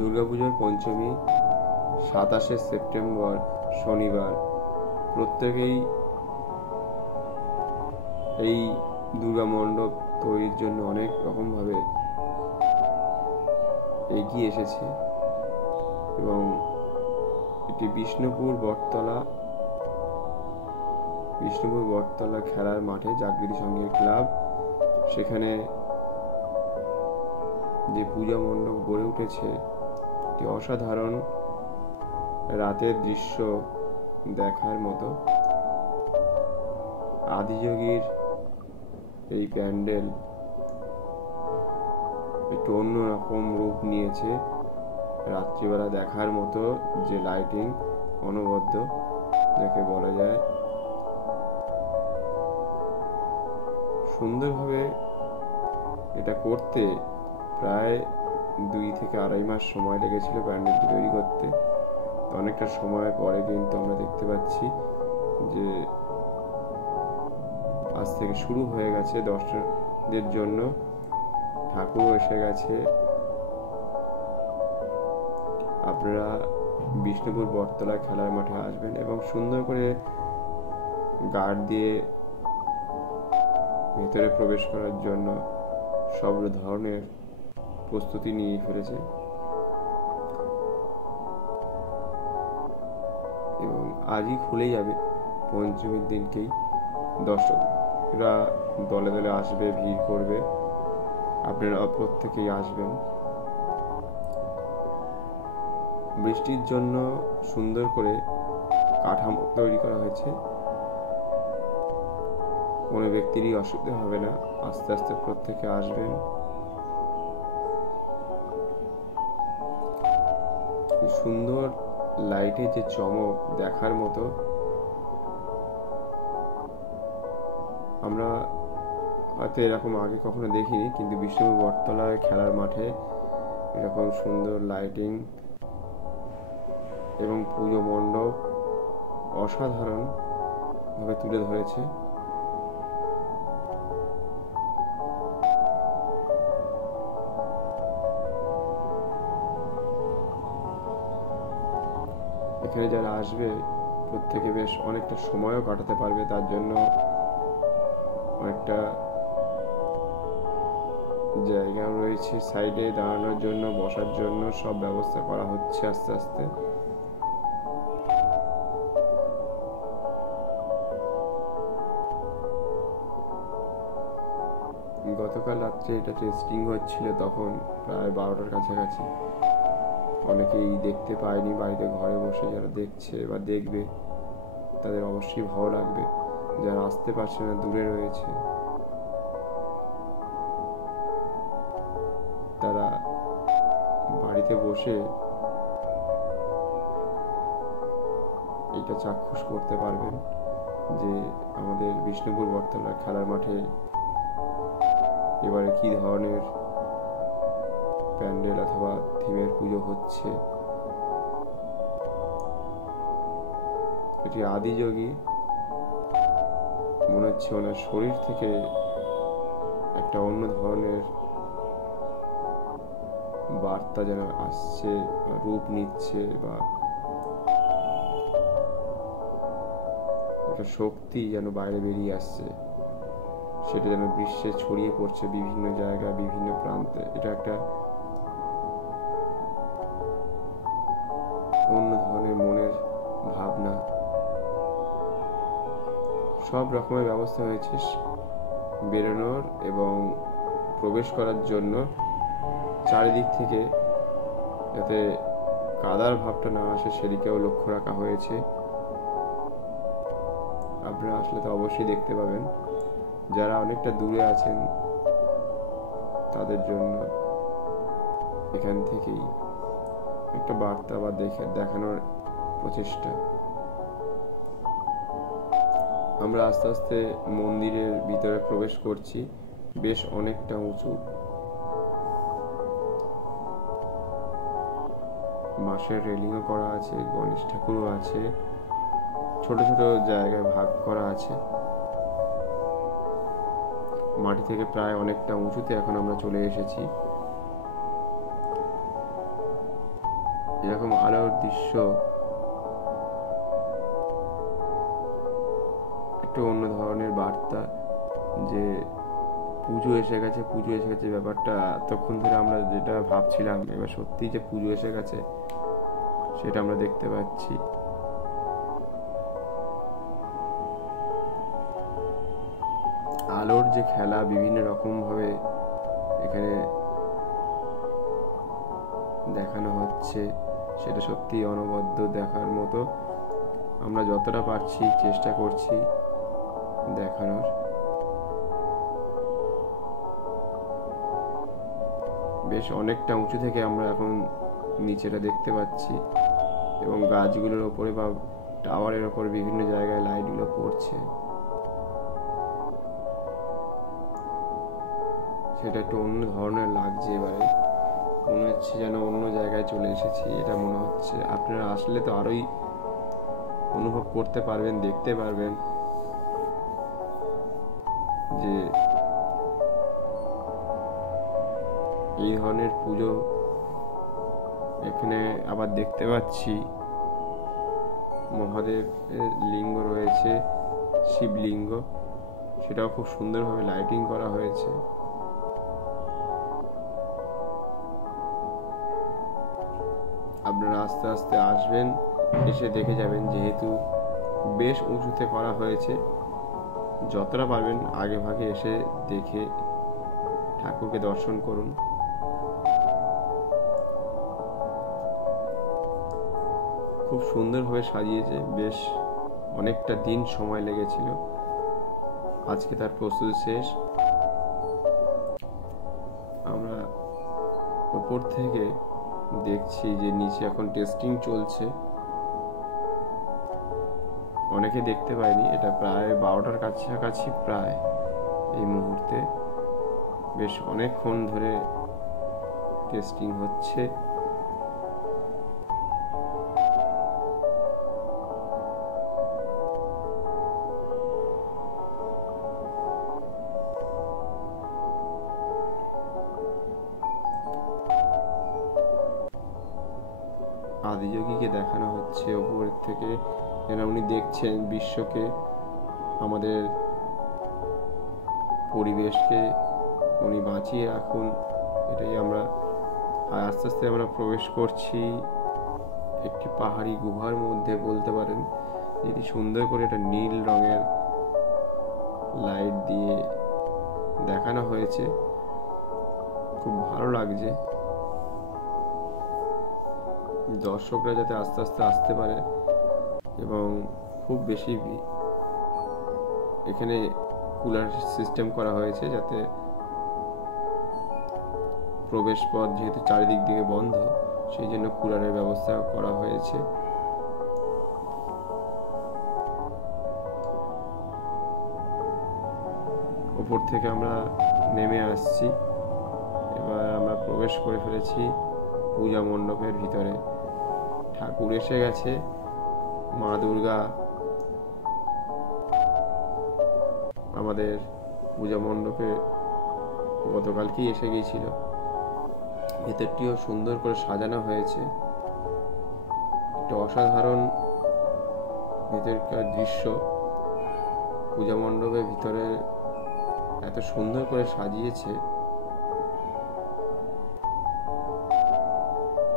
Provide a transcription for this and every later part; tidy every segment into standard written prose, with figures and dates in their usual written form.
দুর্গাপুজোর পঞ্চমী 27শে সেপ্টেম্বর শনিবার। প্রত্যেকেই এই দুর্গা মণ্ডপ তৈরির জন্য অনেক রকমভাবে এগিয়ে এসেছে এবং এটি বিষ্ণুপুর বটতলা খেলার মাঠে জাগৃতি সঙ্গীত ক্লাব, সেখানে যে পূজা মণ্ডপ গড়ে উঠেছে এটি অসাধারণ, রাতের দৃশ্য দেখার মতো। আদিযোগীর এই প্যান্ডেল একটু অন্যরকম রূপ নিয়েছে, রাত্রিবেলা দেখার মতো যে লাইটিং অনবদ্য যাকে বলা যায়। সুন্দরভাবে এটা করতে প্রায় 2 থেকে 2.5 মাস সময় লেগেছিল প্যান্ডেলটি তৈরি করতে। অনেকটা সময় পরে কিন্তু আমরা দেখতে পাচ্ছি যে আজ থেকে শুরু হয়ে গেছে, দর্শকদের জন্য ঠাকুরও এসে গেছে। আপনারা বিষ্ণুপুর বটতলা খেলার মাঠে আসবেন এবং সুন্দর করে গার্ড দিয়ে ভেতরে প্রবেশ করার জন্য সব ধরনের প্রস্তুতি নিয়ে ফেলেছে এবং আজই খুলে যাবে। পঞ্চমীর দিনকেই দর্শকরা দলে দলে আসবে, ভিড় করবে। আপনারা প্রত্যেকেই আসবেন। বৃষ্টির জন্য সুন্দর করে কাঠামো তৈরি করা হয়েছে, কোনো ব্যক্তিরই অসুবিধা হবে না। আস্তে আস্তে প্রত্যেকে আসবেন। সুন্দর লাইটের যে চমক দেখার মতো। আমরা হয়তো এরকম আগে কখনো দেখিনি, কিন্তু বিষ্ণুপুর বটতলায় খেলার মাঠে এরকম সুন্দর লাইটিং এবং পুজো মণ্ডপ অসাধারণ ভাবে তুলে ধরেছে। এখানে যারা আসবে প্রত্যেকে বেশ অনেকটা সময়ও কাটাতে পারবে, তার জন্য অনেকটা জায়গা রয়েছে সাইডে দাঁড়ানোর জন্য, বসার জন্য সব ব্যবস্থা করা হচ্ছে আস্তে আস্তে। গতকাল রাত্রে এটা টেস্টিং হচ্ছিল, তখন প্রায় 12টার কাছাকাছি। অনেকেই দেখতে পায়নি, বাড়িতে ঘরে বসে যারা দেখছে বা দেখবে তাদের অবশ্যই ভালো লাগবে। যারা আসতে পারছে না, দূরে রয়েছে, তারা বাড়িতে বসে এটা চাক্ষুষ করতে পারবেন যে আমাদের বিষ্ণুপুর বটতলা খেলার মাঠে এবারে কি ধরনের প্যান্ডেল অথবা থিমের পুজো হচ্ছে। এটি আদিযোগী, মনে হচ্ছে ওনার শরীর থেকে একটা অন্য ধরনের বার্তা যেন আসছে বা রূপ নিচ্ছে, বা একটা শক্তি যেন বাইরে বেরিয়ে আসছে, সেটা যেন বিশ্বে ছড়িয়ে পড়ছে বিভিন্ন জায়গায়, বিভিন্ন প্রান্তে। এটা একটা অন্য ধরনের মনের ভাবনা। সব রকমের ব্যবস্থা হয়েছে বেরোনোর এবং প্রবেশ করার জন্য। চারিদিক থেকে যাতে কাদার ভাবটা না আসে সেদিকেও লক্ষ্য রাখা হয়েছে। আপনারা আসলে তো অবশ্যই দেখতে পাবেন। যারা অনেকটা দূরে আছেন তাদের জন্য এখান থেকেই একটা বার্তা বা দেখানোর প্রচেষ্টা। আমরা আস্তে আস্তে মন্দিরের ভিতরে প্রবেশ করছি। বেশ অনেকটা উঁচু, বাঁশের রেলিংও করা আছে, গণেশ ঠাকুরও আছে, ছোট ছোট জায়গায় ভাগ করা আছে। মাটি থেকে প্রায় অনেকটা উঁচুতে এখন আমরা চলে এসেছি। এরকম আলোর দৃশ্য একটু অন্য ধরনের বার্তা, যে পুজো এসে গেছে, পুজো এসে গেছে। ব্যাপারটা এতক্ষণ ধরে আমরা যেটা ভাবছিলাম, এবার সত্যি যে পুজো এসে গেছে সেটা আমরা দেখতে পাচ্ছি। আলোর যে খেলা বিভিন্ন রকম ভাবে এখানে দেখানো হচ্ছে, সেটা সত্যি অনবদ্য দেখার মতো। আমরা যতটা পারছি চেষ্টা করছি দেখানোর। বেশ অনেকটা উঁচু থেকে আমরা এখন নিচেটা দেখতে পাচ্ছি, এবং গাছগুলোর ওপরে বা টাওয়ারের ওপরে বিভিন্ন জায়গায় লাইটগুলো পড়ছে। সেটা একটু অন্য ধরনের লাগছে। এবারে মনে হচ্ছে যেন অন্য জায়গায় চলে এসেছি, এটা মনে হচ্ছে। আপনারা আসলে তো আরোই অনুভব করতে পারবেন, দেখতে পারবেন যে এই ধরনের পুজো এখানে আবার দেখতে পাচ্ছি। মহাদেবের লিঙ্গ রয়েছে, শিবলিঙ্গ, সেটাও খুব সুন্দরভাবে লাইটিং করা হয়েছে। আপনারা আস্তে আস্তে আসবেন, এসে দেখে যাবেন। যেহেতু বেশ উঁচুতে করা হয়েছে, যতটা পারবেন আগে ভাগে এসে দেখে ঠাকুরকে দর্শন করুন। খুব সুন্দরভাবে সাজিয়েছে, বেশ অনেকটা দিন সময় লেগেছিল। আজকে তার প্রস্তুতি শেষ। আমরা উপর থেকে দেখছি যে নিচে এখন টেস্টিং চলছে। অনেকে দেখতে পায়নি, এটা প্রায় 12টার কাছাকাছি প্রায় এই মুহূর্তে। বেশ অনেকক্ষণ ধরে টেস্টিং হচ্ছে। আদিযোগীকে দেখানো হচ্ছে উপরের থেকে, যেন উনি দেখছেন বিশ্বকে, আমাদের পরিবেশকে উনি বাঁচিয়ে রাখুন। এটাই আমরা আস্তে আস্তে আমরা প্রবেশ করছি একটি পাহাড়ি গুহার মধ্যে বলতে পারেন, যেটি সুন্দর করে একটা নীল রঙের লাইট দিয়ে দেখানো হয়েছে। খুব ভালো লাগছে। দর্শকরা যাতে আস্তে আস্তে আসতে পারে, এবং খুব বেশি এখানে কুলার সিস্টেম করা হয়েছে, যাতে প্রবেশ পথ যেহেতু চারিদিক দিকে বন্ধ, সেই জন্য কুলারের ব্যবস্থা করা হয়েছে। উপর থেকে আমরা নেমে আসছি, এবার আমরা প্রবেশ করে ফেলেছি পূজা মণ্ডপের ভিতরে। ঠাকুর এসে গেছে, মা দুর্গা আমাদের পূজা মণ্ডপে গতকালকেই এসে গিয়েছিল। ভেতরটিও সুন্দর করে সাজানো হয়েছে, একটা অসাধারণ ভেতরকার দৃশ্য। পূজা মণ্ডপের ভিতরে এত সুন্দর করে সাজিয়েছে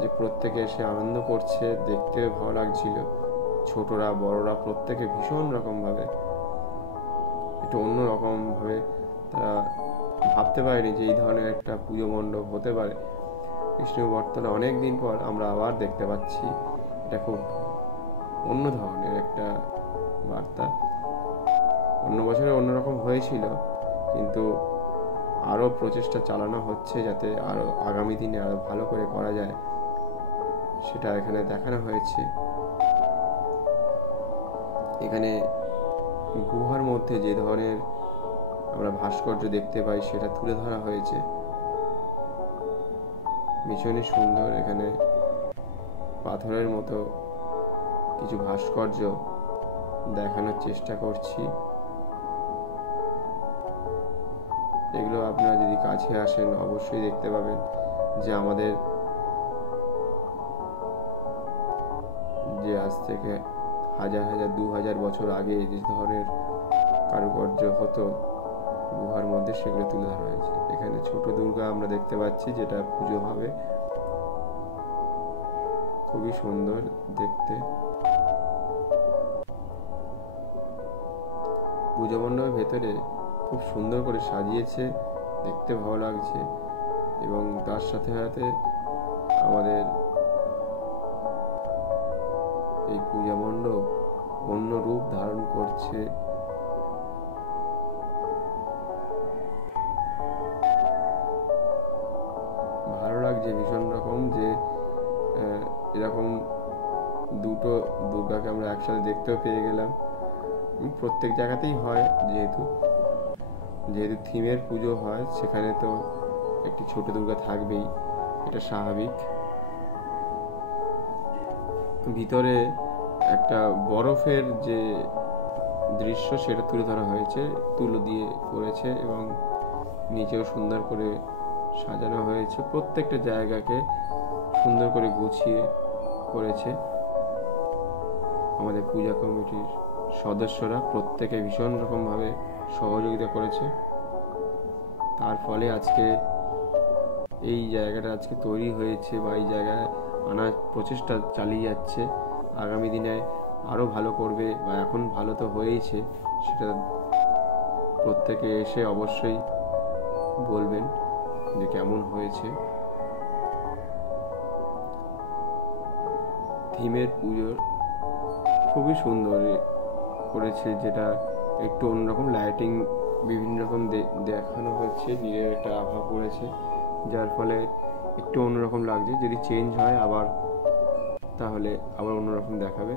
যে প্রত্যেকে এসে আনন্দ করছে, দেখতে ভালো লাগছিল। ছোটরা বড়রা প্রত্যেকে ভীষণ রকম ভাবে, একটু অন্য রকম ভাবে তারা ভাবতে পারেনি যে এই ধরনের একটা পুজো মণ্ডপ হতে পারে। কৃষ্ণ বর্তমানে অনেকদিন পর আমরা আবার দেখতে পাচ্ছি। এটা খুব অন্য ধরনের একটা বার্তা। অন্য বছরে অন্যরকম হয়েছিল, কিন্তু আরো প্রচেষ্টা চালানো হচ্ছে যাতে আরো আগামী দিনে আরো ভালো করে করা যায়, সেটা এখানে দেখানো হয়েছে। এখানে গুহার মধ্যে যে ধরনের আমরা ভাস্কর্য দেখতে পাই সেটা তুলে ধরা হয়েছে, ভীষণই সুন্দর। এখানে পাথরের মতো কিছু ভাস্কর্য দেখানোর চেষ্টা করছি। এগুলো আপনারা যদি কাছে আসেন অবশ্যই দেখতে পাবেন যে আমাদের থেকে হাজার হাজার 2000 বছর আগে যে ধরনের কারুকার্য হতো গুহার মধ্যে, সেগুলো তুলে ধরা হয়েছে। এখানে ছোট দুর্গা আমরা দেখতে পাচ্ছি, যেটা পুজো হবে। খুবই সুন্দর দেখতে। পুজো মণ্ডপের ভেতরে খুব সুন্দর করে সাজিয়েছে, দেখতে ভালো লাগছে। এবং তার সাথে সাথে আমাদের এই পূজা মণ্ডপ অন্য রূপ ধারণ করছে। ভালো লাগছে ভীষণ রকম যে এরকম দুটো দুর্গাকে আমরা একসাথে দেখতেও পেয়ে গেলাম। প্রত্যেক জায়গাতেই হয়, যেহেতু থিমের পুজো হয়, সেখানে তো একটি ছোট দুর্গা থাকবেই, এটা স্বাভাবিক। ভিতরে একটা বরফের যে দৃশ্য, সেটা তুলে ধরা হয়েছে, তুলো দিয়ে করেছে এবং নিচেও সুন্দর করে সাজানো হয়েছে। প্রত্যেকটা জায়গাকে সুন্দর করে গুছিয়ে করেছে আমাদের পূজা কমিটির সদস্যরা। প্রত্যেকে ভীষণ রকমভাবে সহযোগিতা করেছে। তার ফলে আজকে এই জায়গাটা আজকে তৈরি হয়েছে, বা এই জায়গায় আনার প্রচেষ্টা চালিয়ে যাচ্ছে। আগামী দিনে আরও ভালো করবে, বা এখন ভালো তো হয়েইছে, সেটা প্রত্যেকে এসে অবশ্যই বলবেন যে কেমন হয়েছে। থিমের পুজো খুবই সুন্দর করেছে, যেটা একটু অন্যরকম লাইটিং বিভিন্ন রকম দেখানো হচ্ছে, নীলের একটা আভা পড়েছে, যার ফলে একটু অন্যরকম লাগছে। যদি চেঞ্জ হয় আবার, তাহলে আবার অন্যরকম দেখাবে।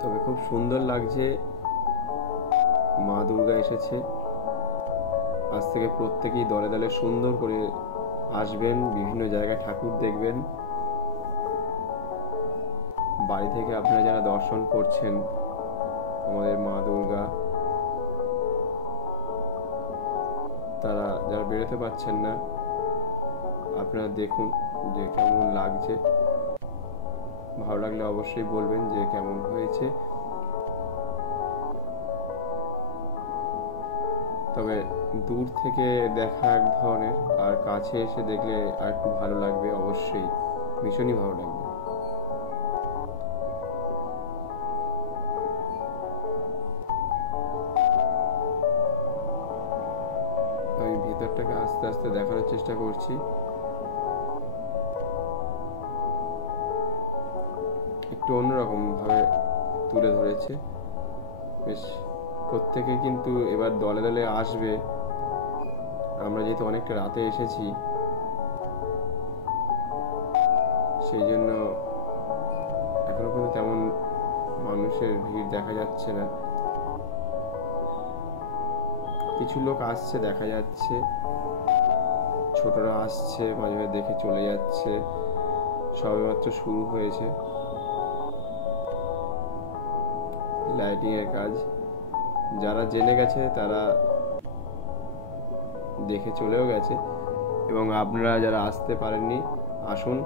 তবে খুব সুন্দর লাগছে। মা দুর্গা এসেছে। আজ থেকে প্রত্যেকেই দলে দলে সুন্দর করে আসবেন, বিভিন্ন জায়গায় ঠাকুর দেখবেন। বাড়ি থেকে আপনারা যারা দর্শন করছেন আমাদের মা দুর্গা, তারা যারা বেরোতে পারছেন না, আপনারা দেখুন যে কেমন লাগছে। ভালো লাগলে অবশ্যই বলবেন যে কেমন হয়েছে। তবে দূর থেকে দেখা এক ধরনের, আর কাছে এসে দেখলে আর একটু ভালো লাগবে, অবশ্যই ভীষণই ভালো লাগবে। আমি ভেতরটাকে আস্তে আস্তে দেখানোর চেষ্টা করছি। একটু অন্যরকম ভাবে তুলে ধরেছে। বেশ, প্রত্যেকে কিন্তু এবার দলে দলে আসবে। আমরা যেহেতু অনেকটা রাতে এসেছি, সেই জন্য এখনো পর্যন্ত তেমন মানুষের ভিড় দেখা যাচ্ছে না। কিছু লোক আসছে দেখা যাচ্ছে, ছোটরা আসছে, মাঝে মাঝে দেখে চলে যাচ্ছে। সবেমাত্র শুরু হয়েছে লাইটিং এর কাজ। যারা জেনে গেছে তারা দেখে চলেও গেছে, এবং আপনারা যারা আসতে পারেননি, আসুন,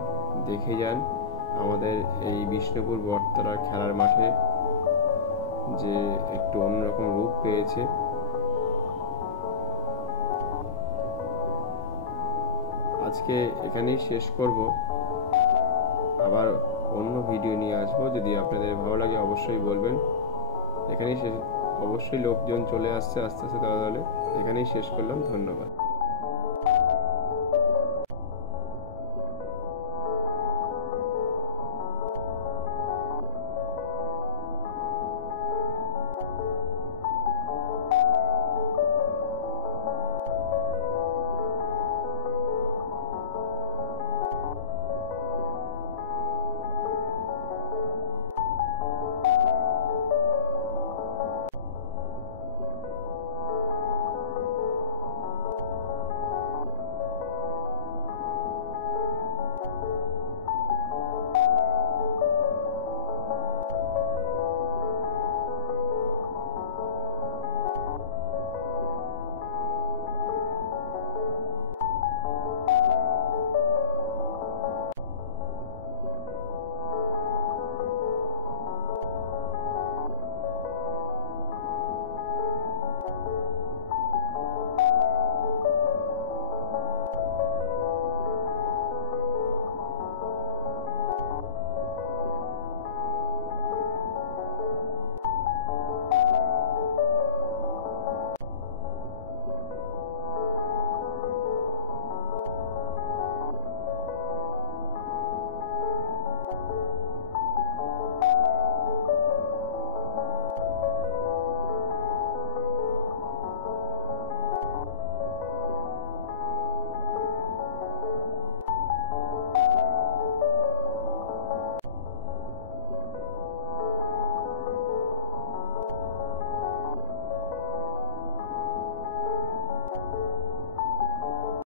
দেখে যান আমাদের এই বিষ্ণুপুর বটতলার খেলার মাঠে, যে একটু অন্যরকম রূপ পেয়েছে। আজকে এখানেই শেষ করব, আবার অন্য ভিডিও নিয়ে আসবো। যদি আপনাদের ভালো লাগে অবশ্যই বলবেন। এখানেই শেষ, অবশ্যই লোকজন চলে আসছে আস্তে আস্তে দলে দলে। এখানেই শেষ করলাম, ধন্যবাদ।